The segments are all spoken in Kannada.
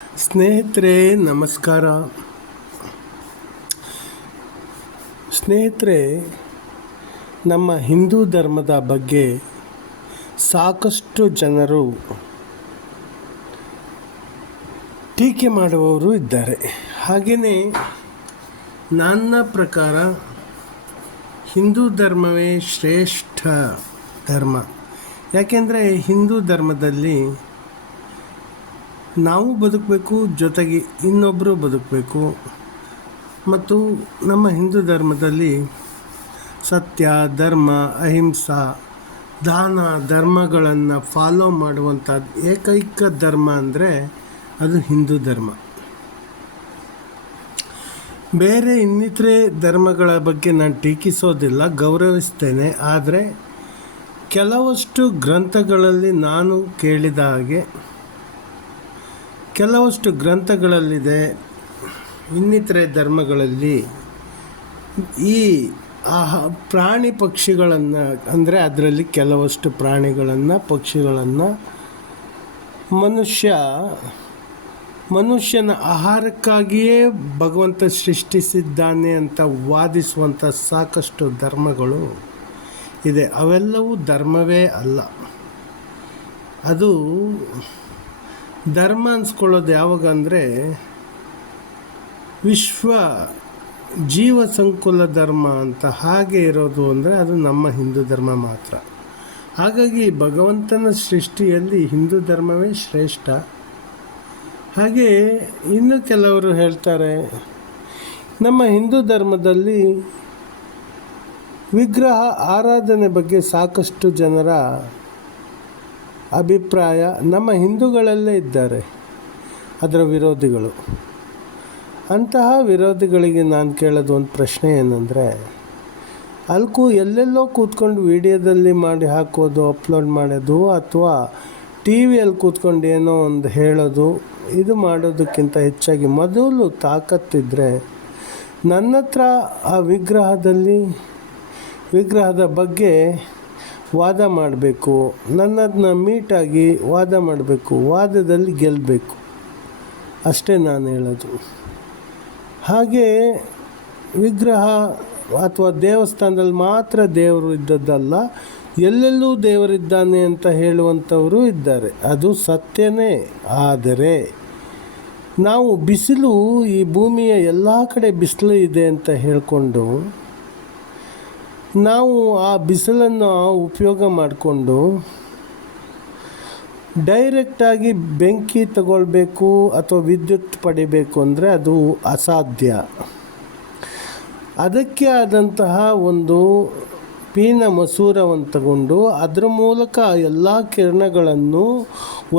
ಸ್ನೇಹಿತರೆ ನಮಸ್ಕಾರ. ಸ್ನೇಹಿತರೆ, ನಮ್ಮ ಹಿಂದೂ ಧರ್ಮದ ಬಗ್ಗೆ ಸಾಕಷ್ಟು ಜನರು ಟೀಕೆ ಮಾಡುವವರು ಇದ್ದಾರೆ. ಹಾಗೆಯೇ ನನ್ನ ಪ್ರಕಾರ ಹಿಂದೂ ಧರ್ಮವೇ ಶ್ರೇಷ್ಠ ಧರ್ಮ. ಯಾಕೆಂದರೆ ಹಿಂದೂ ಧರ್ಮದಲ್ಲಿ ನಾವು ಬದುಕಬೇಕು, ಜೊತೆಗೆ ಇನ್ನೊಬ್ಬರು ಬದುಕಬೇಕು. ಮತ್ತು ನಮ್ಮ ಹಿಂದೂ ಧರ್ಮದಲ್ಲಿ ಸತ್ಯ, ಧರ್ಮ, ಅಹಿಂಸಾ, ದಾನ ಧರ್ಮಗಳನ್ನು ಫಾಲೋ ಮಾಡುವಂಥ ಏಕೈಕ ಧರ್ಮ ಅಂದರೆ ಅದು ಹಿಂದೂ ಧರ್ಮ. ಬೇರೆ ಇನ್ನಿತರೆ ಧರ್ಮಗಳ ಬಗ್ಗೆ ನಾನು ಟೀಕಿಸೋದಿಲ್ಲ, ಗೌರವಿಸ್ತೇನೆ. ಆದರೆ ಕೆಲವಷ್ಟು ಗ್ರಂಥಗಳಲ್ಲಿ ನಾನು ಕೇಳಿದ ಹಾಗೆ ಕೆಲವಷ್ಟು ಗ್ರಂಥಗಳಲ್ಲಿದೆ, ಇನ್ನಿತರೆ ಧರ್ಮಗಳಲ್ಲಿ ಈ ಪ್ರಾಣಿ ಪಕ್ಷಿಗಳನ್ನು ಅಂದರೆ ಅದರಲ್ಲಿ ಕೆಲವಷ್ಟು ಪ್ರಾಣಿಗಳನ್ನು ಪಕ್ಷಿಗಳನ್ನು ಮನುಷ್ಯನ ಆಹಾರಕ್ಕಾಗಿಯೇ ಭಗವಂತ ಸೃಷ್ಟಿಸಿದ್ದಾನೆ ಅಂತ ವಾದಿಸುವಂಥ ಸಾಕಷ್ಟು ಧರ್ಮಗಳು ಇದೆ. ಅವೆಲ್ಲವೂ ಧರ್ಮವೇ ಅಲ್ಲ. ಅದು ಧರ್ಮ ಅನ್ಸ್ಕೊಳ್ಳೋದು ಯಾವಾಗ ಅಂದರೆ ವಿಶ್ವ ಜೀವ ಸಂಕುಲ ಧರ್ಮ ಅಂತ ಹಾಗೆ ಇರೋದು ಅಂದರೆ ಅದು ನಮ್ಮ ಹಿಂದೂ ಧರ್ಮ ಮಾತ್ರ. ಹಾಗಾಗಿ ಭಗವಂತನ ಸೃಷ್ಟಿಯಲ್ಲಿ ಹಿಂದೂ ಧರ್ಮವೇ ಶ್ರೇಷ್ಠ. ಹಾಗೆ ಇನ್ನು ಕೆಲವರು ಹೇಳ್ತಾರೆ, ನಮ್ಮ ಹಿಂದೂ ಧರ್ಮದಲ್ಲಿ ವಿಗ್ರಹ ಆರಾಧನೆ ಬಗ್ಗೆ ಸಾಕಷ್ಟು ಜನರ ಅಭಿಪ್ರಾಯ ನಮ್ಮ ಹಿಂದೂಗಳಲ್ಲೇ ಇದ್ದಾರೆ, ಅದರ ವಿರೋಧಿಗಳು. ಅಂತಹ ವಿರೋಧಿಗಳಿಗೆ ನಾನು ಕೇಳೋದು ಒಂದು ಪ್ರಶ್ನೆ ಏನಂದರೆ, ಎಲ್ಲೆಲ್ಲೋ ಕೂತ್ಕೊಂಡು ವಿಡಿಯೋದಲ್ಲಿ ಮಾಡಿ ಹಾಕೋದು, ಅಪ್ಲೋಡ್ ಮಾಡೋದು, ಅಥವಾ ಟಿ ವಿಯಲ್ಲಿ ಕೂತ್ಕೊಂಡು ಏನೋ ಒಂದು ಹೇಳೋದು, ಇದು ಮಾಡೋದಕ್ಕಿಂತ ಹೆಚ್ಚಾಗಿ ಮೊದಲು ತಾಕತ್ತಿದ್ದರೆ ನನ್ನ ಹತ್ರ ಆ ವಿಗ್ರಹದ ಬಗ್ಗೆ ವಾದ ಮಾಡಬೇಕು, ನನ್ನದನ್ನ ಮೀಟಾಗಿ ವಾದ ಮಾಡಬೇಕು, ವಾದದಲ್ಲಿ ಗೆಲ್ಲಬೇಕು, ಅಷ್ಟೇ ನಾನು ಹೇಳೋದು. ಹಾಗೆ ವಿಗ್ರಹ ಅಥವಾ ದೇವಸ್ಥಾನದಲ್ಲಿ ಮಾತ್ರ ದೇವರು ಇದ್ದದ್ದಲ್ಲ, ಎಲ್ಲೆಲ್ಲೂ ದೇವರಿದ್ದಾನೆ ಅಂತ ಹೇಳುವಂಥವರು ಇದ್ದಾರೆ, ಅದು ಸತ್ಯನೇ. ಆದರೆ ನಾವು ಬಿಸಿಲು, ಈ ಭೂಮಿಯ ಎಲ್ಲ ಕಡೆ ಬಿಸಿಲು ಇದೆ ಅಂತ ಹೇಳಿಕೊಂಡು ನಾವು ಆ ಬಿಸಿಲನ್ನು ಉಪಯೋಗ ಮಾಡಿಕೊಂಡು ಡೈರೆಕ್ಟಾಗಿ ಬೆಂಕಿ ತಗೊಳ್ಬೇಕು ಅಥವಾ ವಿದ್ಯುತ್ ಪಡಿಬೇಕು ಅಂದರೆ ಅದು ಅಸಾಧ್ಯ. ಅದಕ್ಕೆ ಆದಂತಹ ಒಂದು ಪೀನ ಮಸೂರವನ್ನು ತಗೊಂಡು ಅದರ ಮೂಲಕ ಎಲ್ಲ ಕಿರಣಗಳನ್ನು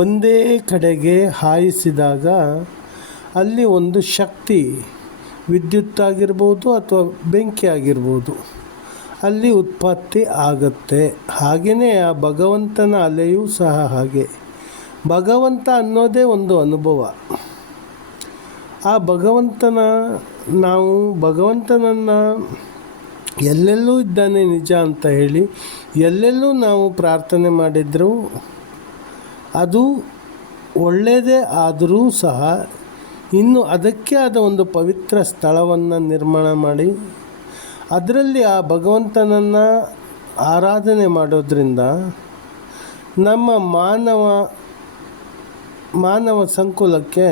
ಒಂದೇ ಕಡೆಗೆ ಹಾಯಿಸಿದಾಗ ಅಲ್ಲಿ ಒಂದು ಶಕ್ತಿ, ವಿದ್ಯುತ್ ಆಗಿರ್ಬೋದು ಅಥವಾ ಬೆಂಕಿ ಆಗಿರ್ಬೋದು, ಅಲ್ಲಿ ಉತ್ಪತ್ತಿ ಆಗುತ್ತೆ. ಹಾಗೆಯೇ ಆ ಭಗವಂತನ ಅಲೆಯೂ ಸಹ ಹಾಗೆ. ಭಗವಂತ ಅನ್ನೋದೇ ಒಂದು ಅನುಭವ. ಆ ನಾವು ಭಗವಂತನನ್ನು ಎಲ್ಲೆಲ್ಲೂ ಇದ್ದಾನೆ ನಿಜ ಅಂತ ಹೇಳಿ ಎಲ್ಲೆಲ್ಲೂ ನಾವು ಪ್ರಾರ್ಥನೆ ಮಾಡಿದರೂ ಅದು ಒಳ್ಳೆಯದೇ ಆದರೂ ಸಹ ಇನ್ನು ಅದಕ್ಕೆ ಆದ ಒಂದು ಪವಿತ್ರ ಸ್ಥಳವನ್ನು ನಿರ್ಮಾಣ ಮಾಡಿ ಅದರಲ್ಲಿ ಆ ಭಗವಂತನನ್ನು ಆರಾಧನೆ ಮಾಡೋದ್ರಿಂದ ನಮ್ಮ ಮಾನವ ಸಂಕುಲಕ್ಕೆ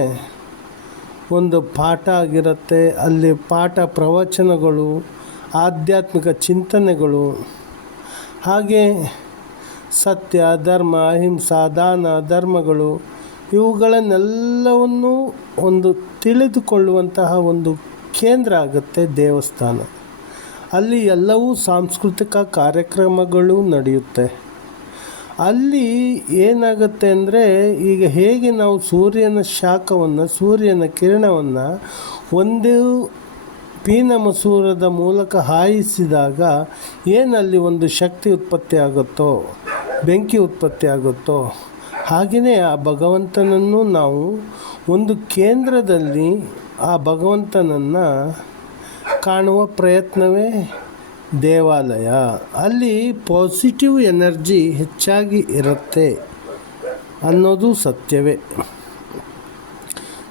ಒಂದು ಪಾಠ ಆಗಿರುತ್ತೆ. ಅಲ್ಲಿ ಪಾಠ ಪ್ರವಚನಗಳು, ಆಧ್ಯಾತ್ಮಿಕ ಚಿಂತನೆಗಳು, ಹಾಗೆ ಸತ್ಯ, ಧರ್ಮ, ಅಹಿಂಸಾ, ದಾನ ಧರ್ಮಗಳು ಇವುಗಳನ್ನೆಲ್ಲವನ್ನೂ ಒಂದು ತಿಳಿದುಕೊಳ್ಳುವಂತಹ ಒಂದು ಕೇಂದ್ರ ಆಗುತ್ತೆ ದೇವಸ್ಥಾನ. ಅಲ್ಲಿ ಎಲ್ಲವೂ ಸಾಂಸ್ಕೃತಿಕ ಕಾರ್ಯಕ್ರಮಗಳು ನಡೆಯುತ್ತೆ. ಅಲ್ಲಿ ಏನಾಗುತ್ತೆ ಅಂದರೆ, ಈಗ ಹೇಗೆ ನಾವು ಸೂರ್ಯನ ಶಾಖವನ್ನು, ಸೂರ್ಯನ ಕಿರಣವನ್ನು ಒಂದು ಪೀನ ಮಸೂರದ ಮೂಲಕ ಹಾಯಿಸಿದಾಗ ಏನಲ್ಲಿ ಒಂದು ಶಕ್ತಿ ಉತ್ಪತ್ತಿ ಆಗುತ್ತೋ, ಬೆಂಕಿ ಉತ್ಪತ್ತಿ ಆಗುತ್ತೋ, ಹಾಗೆಯೇ ಆ ಭಗವಂತನನ್ನು ನಾವು ಒಂದು ಕೇಂದ್ರದಲ್ಲಿ ಆ ಭಗವಂತನನ್ನು ಕಾಣುವ ಪ್ರಯತ್ನವೇ ದೇವಾಲಯ. ಅಲ್ಲಿ ಪಾಸಿಟಿವ್ ಎನರ್ಜಿ ಹೆಚ್ಚಾಗಿ ಇರುತ್ತೆ ಅನ್ನೋದು ಸತ್ಯವೇ.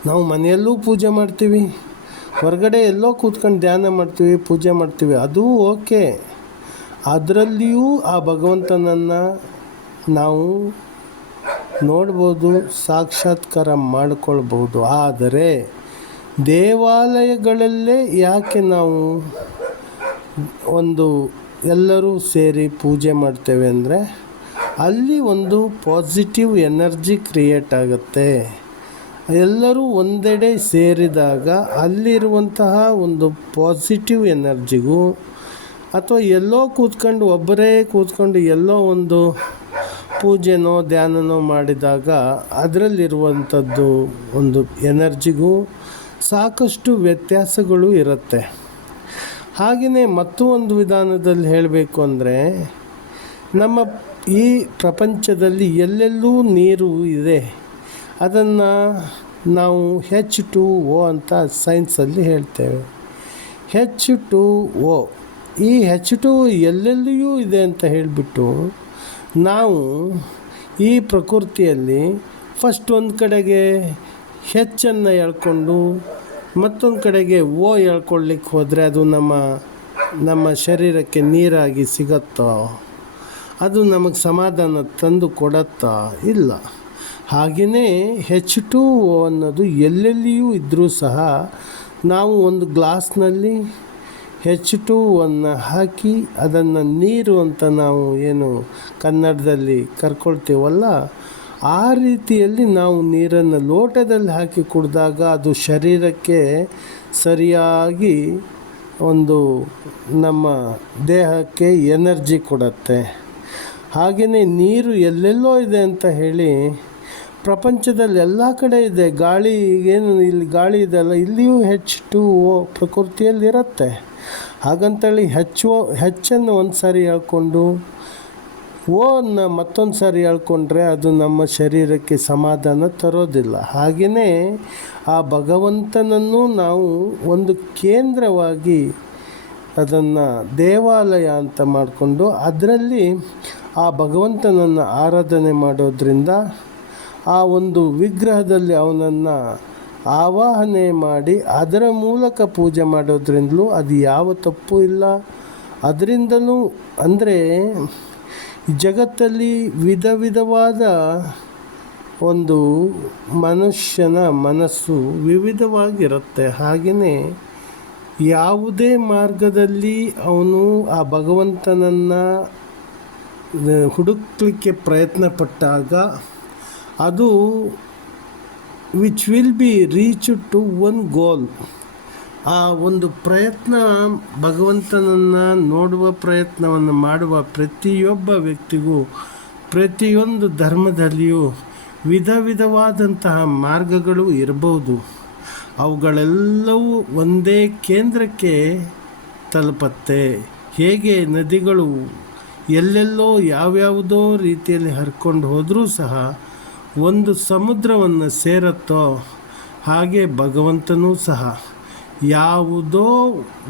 ನಾವು ಮನೆಯಲ್ಲೂ ಪೂಜೆ ಮಾಡ್ತೀವಿ, ಹೊರಗಡೆ ಎಲ್ಲೋ ಕೂತ್ಕೊಂಡು ಧ್ಯಾನ ಮಾಡ್ತೀವಿ, ಪೂಜೆ ಮಾಡ್ತೀವಿ, ಅದು ಓಕೆ. ಅದರಲ್ಲಿಯೂ ಆ ಭಗವಂತನನ್ನು ನಾವು ನೋಡ್ಬೋದು, ಸಾಕ್ಷಾತ್ಕಾರ ಮಾಡಿಕೊಳ್ಬೋದು. ಆದರೆ ದೇವಾಲಯಗಳಲ್ಲೇ ಯಾಕೆ ನಾವು ಎಲ್ಲರೂ ಸೇರಿ ಪೂಜೆ ಮಾಡ್ತೇವೆ ಅಂದರೆ, ಅಲ್ಲಿ ಒಂದು ಪಾಸಿಟಿವ್ ಎನರ್ಜಿ ಕ್ರಿಯೇಟ್ ಆಗುತ್ತೆ. ಎಲ್ಲರೂ ಒಂದೆಡೆ ಸೇರಿದಾಗ ಅಲ್ಲಿರುವಂತಹ ಒಂದು ಪಾಸಿಟಿವ್ ಎನರ್ಜಿಗೂ, ಅಥವಾ ಎಲ್ಲೋ ಒಬ್ಬರೇ ಕೂತ್ಕೊಂಡು ಎಲ್ಲೋ ಒಂದು ಪೂಜೆನೋ ಧ್ಯಾನನೋ ಮಾಡಿದಾಗ ಅದರಲ್ಲಿರುವಂಥದ್ದು ಒಂದು ಎನರ್ಜಿಗೂ ಸಾಕಷ್ಟು ವ್ಯತ್ಯಾಸಗಳು ಇರುತ್ತೆ. ಹಾಗೆಯೇ ಮತ್ತೊಂದು ವಿಧಾನದಲ್ಲಿ ಹೇಳಬೇಕು ಅಂದರೆ, ನಮ್ಮ ಈ ಪ್ರಪಂಚದಲ್ಲಿ ಎಲ್ಲೆಲ್ಲೂ ನೀರು ಇದೆ, ಅದನ್ನು ನಾವು H2O ಅಂತ ಸೈನ್ಸಲ್ಲಿ ಹೇಳ್ತೇವೆ. H2O, ಈ H2 ಎಲ್ಲೆಲ್ಲಿಯೂ ಇದೆ ಅಂತ ಹೇಳಿಬಿಟ್ಟು ನಾವು ಈ ಪ್ರಕೃತಿಯಲ್ಲಿ ಫಸ್ಟ್ ಒಂದು ಕಡೆಗೆ ಹೆಚ್ಚನ್ನು ಎಳ್ಕೊಂಡು ಮತ್ತೊಂದು ಕಡೆಗೆ ಎಳ್ಕೊಳ್ಳಿಕ್ಕೆ ಹೋದರೆ ಅದು ನಮ್ಮ ಶರೀರಕ್ಕೆ ನೀರಾಗಿ ಸಿಗತ್ತೋ? ಅದು ನಮಗೆ ಸಮಾಧಾನ ತಂದು ಕೊಡತ್ತಾ? ಇಲ್ಲ. ಹಾಗೆಯೇ H2O ಅನ್ನೋದು ಎಲ್ಲೆಲ್ಲಿಯೂ ಇದ್ದರೂ ಸಹ ನಾವು ಒಂದು ಗ್ಲಾಸ್ನಲ್ಲಿ H2O ಹಾಕಿ ಅದನ್ನು ನೀರು ಅಂತ ನಾವು ಏನು ಕನ್ನಡದಲ್ಲಿ ಕರ್ಕೊಳ್ತೀವಲ್ಲ, ಆ ರೀತಿಯಲ್ಲಿ ನಾವು ನೀರನ್ನು ಲೋಟದಲ್ಲಿ ಹಾಕಿ ಕುಡಿದಾಗ ಅದು ಶರೀರಕ್ಕೆ ಸರಿಯಾಗಿ ನಮ್ಮ ದೇಹಕ್ಕೆ ಎನರ್ಜಿ ಕೊಡುತ್ತೆ. ಹಾಗೆಯೇ ನೀರು ಎಲ್ಲೆಲ್ಲೋ ಇದೆ ಅಂತ ಹೇಳಿ ಪ್ರಪಂಚದಲ್ಲಿ ಎಲ್ಲ ಕಡೆ ಇದೆ. ಗಾಳಿ ಏನು ಇಲ್ಲಿ ಗಾಳಿ ಇದೆಯಲ್ಲ, ಇಲ್ಲಿಯೂ H2O ಪ್ರಕೃತಿಯಲ್ಲಿರುತ್ತೆ. ಹಾಗಂತೇಳಿ ಹೆಚ್ಚನ್ನು ಒಂದು ಸಾರಿ ಹೇಳ್ಕೊಂಡು ಓನ ಮತ್ತೊಂದು ಸಾರಿ ಹೇಳ್ಕೊಂಡ್ರೆ ಅದು ನಮ್ಮ ಶರೀರಕ್ಕೆ ಸಮಾಧಾನ ತರೋದಿಲ್ಲ. ಹಾಗೆಯೇ ಆ ಭಗವಂತನನ್ನು ನಾವು ಒಂದು ಕೇಂದ್ರವಾಗಿ ಅದನ್ನು ದೇವಾಲಯ ಅಂತ ಮಾಡಿಕೊಂಡು ಅದರಲ್ಲಿ ಆ ಭಗವಂತನನ್ನು ಆರಾಧನೆ ಮಾಡೋದ್ರಿಂದ, ಆ ಒಂದು ವಿಗ್ರಹದಲ್ಲಿ ಅವನನ್ನು ಆವಾಹನೆ ಮಾಡಿ ಅದರ ಮೂಲಕ ಪೂಜೆ ಮಾಡೋದ್ರಿಂದಲೂ ಅದು ಯಾವ ತಪ್ಪು ಇಲ್ಲ. ಅದರಿಂದಲೂ ಅಂದರೆ ಜಗತ್ತಲ್ಲಿ ವಿಧವಾದ ಒಂದು ಮನುಷ್ಯನ ಮನಸ್ಸು ವಿವಿಧವಾಗಿರುತ್ತೆ. ಹಾಗೆಯೇ ಯಾವುದೇ ಮಾರ್ಗದಲ್ಲಿ ಅವನು ಆ ಭಗವಂತನನ್ನು ಹುಡುಕಲಿಕ್ಕೆ ಪ್ರಯತ್ನ ಪಟ್ಟಾಗ ಅದು which will be reach to one goal. ಆ ಒಂದು ಪ್ರಯತ್ನ, ಭಗವಂತನನ್ನು ನೋಡುವ ಪ್ರಯತ್ನವನ್ನು ಮಾಡುವ ಪ್ರತಿಯೊಬ್ಬ ವ್ಯಕ್ತಿಗೂ ಪ್ರತಿಯೊಂದು ಧರ್ಮದಲ್ಲಿಯೂ ವಿಧವಾದಂತಹ ಮಾರ್ಗಗಳು ಇರಬಹುದು. ಅವುಗಳೆಲ್ಲವೂ ಒಂದೇ ಕೇಂದ್ರಕ್ಕೆ ತಲುಪತ್ತೆ. ಹೇಗೆ ನದಿಗಳು ಎಲ್ಲೆಲ್ಲೋ ಯಾವ್ಯಾವುದೋ ರೀತಿಯಲ್ಲಿ ಹರ್ಕೊಂಡು ಹೋದರೂ ಸಹ ಒಂದು ಸಮುದ್ರವನ್ನು ಸೇರತ್ತೋ, ಹಾಗೆ ಭಗವಂತನೂ ಸಹ ಯಾವುದೋ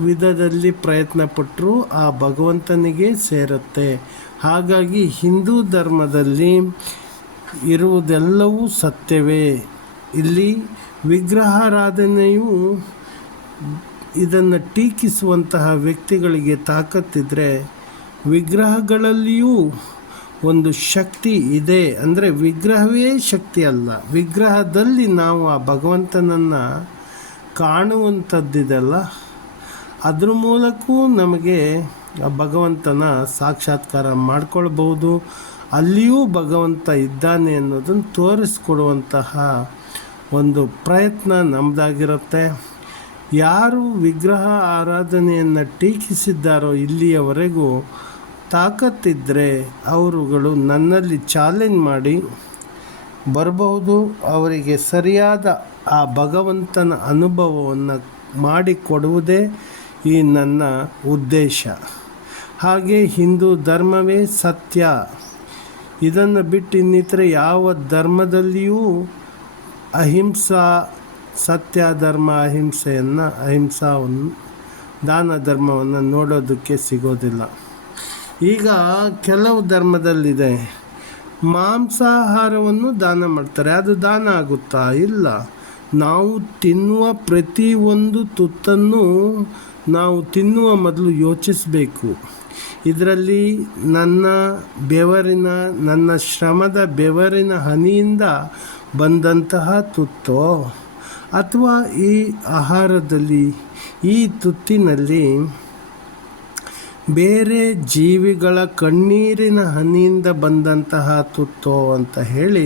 ವಿಧದಲ್ಲಿ ಪ್ರಯತ್ನ ಪಟ್ಟರೂ ಆ ಭಗವಂತನಿಗೆ ಸೇರುತ್ತೆ. ಹಾಗಾಗಿ ಹಿಂದೂ ಧರ್ಮದಲ್ಲಿ ಇರುವುದೆಲ್ಲವೂ ಸತ್ಯವೇ. ಇಲ್ಲಿ ವಿಗ್ರಹಾರಾಧನೆಯು ಇದನ್ನು ಟೀಕಿಸುವಂತಹ ವ್ಯಕ್ತಿಗಳಿಗೆ ತಾಕತ್ತಿದ್ರೆ, ವಿಗ್ರಹಗಳಲ್ಲಿಯೂ ಒಂದು ಶಕ್ತಿ ಇದೆ. ಅಂದರೆ ವಿಗ್ರಹವೇ ಶಕ್ತಿ ಅಲ್ಲ, ವಿಗ್ರಹದಲ್ಲಿ ನಾವು ಆ ಭಗವಂತನನ್ನು ಕಾಣುವಂಥದ್ದಿದೆಲ್ಲ, ಅದ್ರ ಮೂಲಕವೂ ನಮಗೆ ಆ ಭಗವಂತನ ಸಾಕ್ಷಾತ್ಕಾರ ಮಾಡ್ಕೊಳ್ಬೋದು. ಅಲ್ಲಿಯೂ ಭಗವಂತ ಇದ್ದಾನೆ ಅನ್ನೋದನ್ನು ತೋರಿಸ್ಕೊಡುವಂತಹ ಒಂದು ಪ್ರಯತ್ನ ನಮ್ಮದಾಗಿರುತ್ತೆ. ಯಾರು ವಿಗ್ರಹ ಆರಾಧನೆಯನ್ನು ಟೀಕಿಸಿದ್ದಾರೋ ಇಲ್ಲಿಯವರೆಗೂ, ತಾಕತ್ತಿದ್ದರೆ ಅವರುಗಳು ನನ್ನಲ್ಲಿ ಚಾಲೆಂಜ್ ಮಾಡಿ ಬರಬಹುದು. ಅವರಿಗೆ ಸರಿಯಾದ ಆ ಭಗವಂತನ ಅನುಭವವನ್ನು ಮಾಡಿಕೊಡುವುದೇ ಈ ನನ್ನ ಉದ್ದೇಶ. ಹಾಗೆ ಹಿಂದೂ ಧರ್ಮವೇ ಸತ್ಯ, ಇದನ್ನು ಬಿಟ್ಟು ಇನ್ನಿತರೆ ಯಾವ ಧರ್ಮದಲ್ಲಿಯೂ ಅಹಿಂಸಾ, ಸತ್ಯ ಧರ್ಮ, ಅಹಿಂಸಾವನ್ನು ದಾನ ಧರ್ಮವನ್ನು ನೋಡೋದಕ್ಕೆ ಸಿಗೋದಿಲ್ಲ. ಈಗ ಕೆಲವು ಧರ್ಮದಲ್ಲಿದೆ, ಮಾಂಸಾಹಾರವನ್ನು ದಾನ ಮಾಡ್ತಾರೆ. ಅದು ದಾನ ಆಗುತ್ತಾ? ಇಲ್ಲ. ನಾವು ತಿನ್ನುವ ಪ್ರತಿಯೊಂದು ತುತ್ತನ್ನು ನಾವು ತಿನ್ನುವ ಮೊದಲು ಯೋಚಿಸಬೇಕು, ಇದರಲ್ಲಿ ನನ್ನ ಶ್ರಮದ ಬೆವರಿನ ಹನಿಯಿಂದ ಬಂದಂತಹ ತುತ್ತೋ, ಅಥವಾ ಈ ಆಹಾರದಲ್ಲಿ, ಈ ತುತ್ತಿನಲ್ಲಿ ಬೇರೆ ಜೀವಿಗಳ ಕಣ್ಣೀರಿನ ಹನಿಯಿಂದ ಬಂದಂತಹ ತುತ್ತೋ ಅಂತ ಹೇಳಿ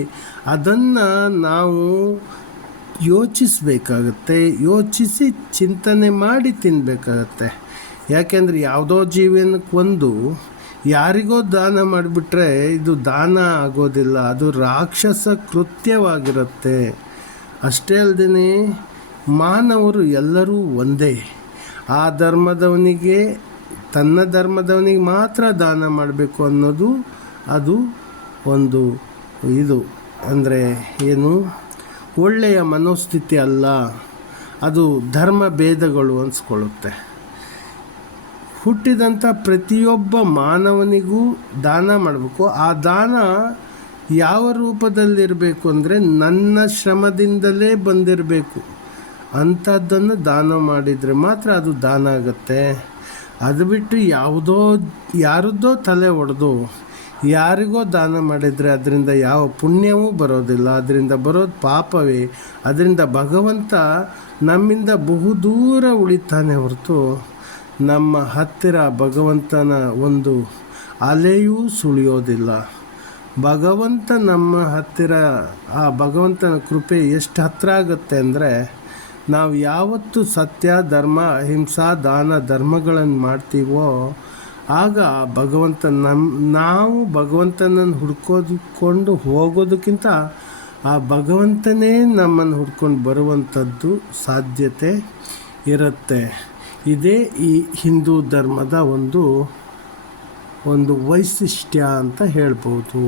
ಅದನ್ನು ನಾವು ಯೋಚಿಸಬೇಕಾಗತ್ತೆ. ಯೋಚಿಸಿ ಚಿಂತನೆ ಮಾಡಿ ತಿನ್ನಬೇಕಾಗತ್ತೆ. ಯಾಕೆಂದರೆ ಯಾವುದೋ ಜೀವನಕ್ಕೊಂದು ಯಾರಿಗೋ ದಾನ ಮಾಡಿಬಿಟ್ರೆ ಇದು ದಾನ ಆಗೋದಿಲ್ಲ, ಅದು ರಾಕ್ಷಸ ಕೃತ್ಯವಾಗಿರುತ್ತೆ. ಅಷ್ಟೇ ಅಲ್ಲದೆ ಮಾನವರು ಎಲ್ಲರೂ ಒಂದೇ. ಆ ಧರ್ಮದವನಿಗೆ, ತನ್ನ ಧರ್ಮದವನಿಗೆ ಮಾತ್ರ ದಾನ ಮಾಡಬೇಕು ಅನ್ನೋದು ಅದು ಒಂದು ಇದು ಅಂದರೆ ಏನು, ಒಳ್ಳೆಯ ಮನೋಸ್ಥಿತಿ ಅಲ್ಲ. ಅದು ಧರ್ಮ ಭೇದಗಳು ಅನಿಸ್ಕೊಳ್ಳುತ್ತೆ. ಹುಟ್ಟಿದಂಥ ಪ್ರತಿಯೊಬ್ಬ ಮಾನವನಿಗೂ ದಾನ ಮಾಡಬೇಕು. ಆ ದಾನ ಯಾವ ರೂಪದಲ್ಲಿರಬೇಕು ಅಂದರೆ ನನ್ನ ಶ್ರಮದಿಂದಲೇ ಬಂದಿರಬೇಕು. ಅಂಥದ್ದನ್ನು ದಾನ ಮಾಡಿದರೆ ಮಾತ್ರ ಅದು ದಾನ ಆಗುತ್ತೆ. ಅದು ಬಿಟ್ಟು ಯಾರದ್ದೋ ತಲೆ ಒಡೆದು ಯಾರಿಗೋ ದಾನ ಮಾಡಿದರೆ ಅದರಿಂದ ಯಾವ ಪುಣ್ಯವೂ ಬರೋದಿಲ್ಲ, ಅದರಿಂದ ಬರೋದು ಪಾಪವೇ. ಅದರಿಂದ ಭಗವಂತ ನಮ್ಮಿಂದ ಬಹುದೂರ ಉಳಿತಾನೆ ಹೊರತು ನಮ್ಮ ಹತ್ತಿರ ಭಗವಂತನ ಒಂದು ಅಲೆಯೂ ಸುಳಿಯೋದಿಲ್ಲ. ಭಗವಂತ ನಮ್ಮ ಹತ್ತಿರ, ಆ ಭಗವಂತನ ಕೃಪೆ ಎಷ್ಟು ಹತ್ತಿರ ಆಗುತ್ತೆ ಅಂದರೆ, ನಾವು ಯಾವತ್ತು ಸತ್ಯ, ಧರ್ಮ, ಅಹಿಂಸಾ, ದಾನ, ಧರ್ಮಗಳನ್ನು ಮಾಡ್ತೀವೋ ಆಗ ಭಗವಂತ ನಾವು ಭಗವಂತನನ್ನು ಹುಡ್ಕೊಂಡು ಹೋಗೋದಕ್ಕಿಂತ ಆ ಭಗವಂತನೇ ನಮ್ಮನ್ನು ಹುಡ್ಕೊಂಡು ಬರುವಂಥದ್ದು ಸಾಧ್ಯತೆ ಇರುತ್ತೆ. ಇದೇ ಈ ಹಿಂದೂ ಧರ್ಮದ ಒಂದು ವೈಶಿಷ್ಟ್ಯ ಅಂತ ಹೇಳ್ಬೋದು.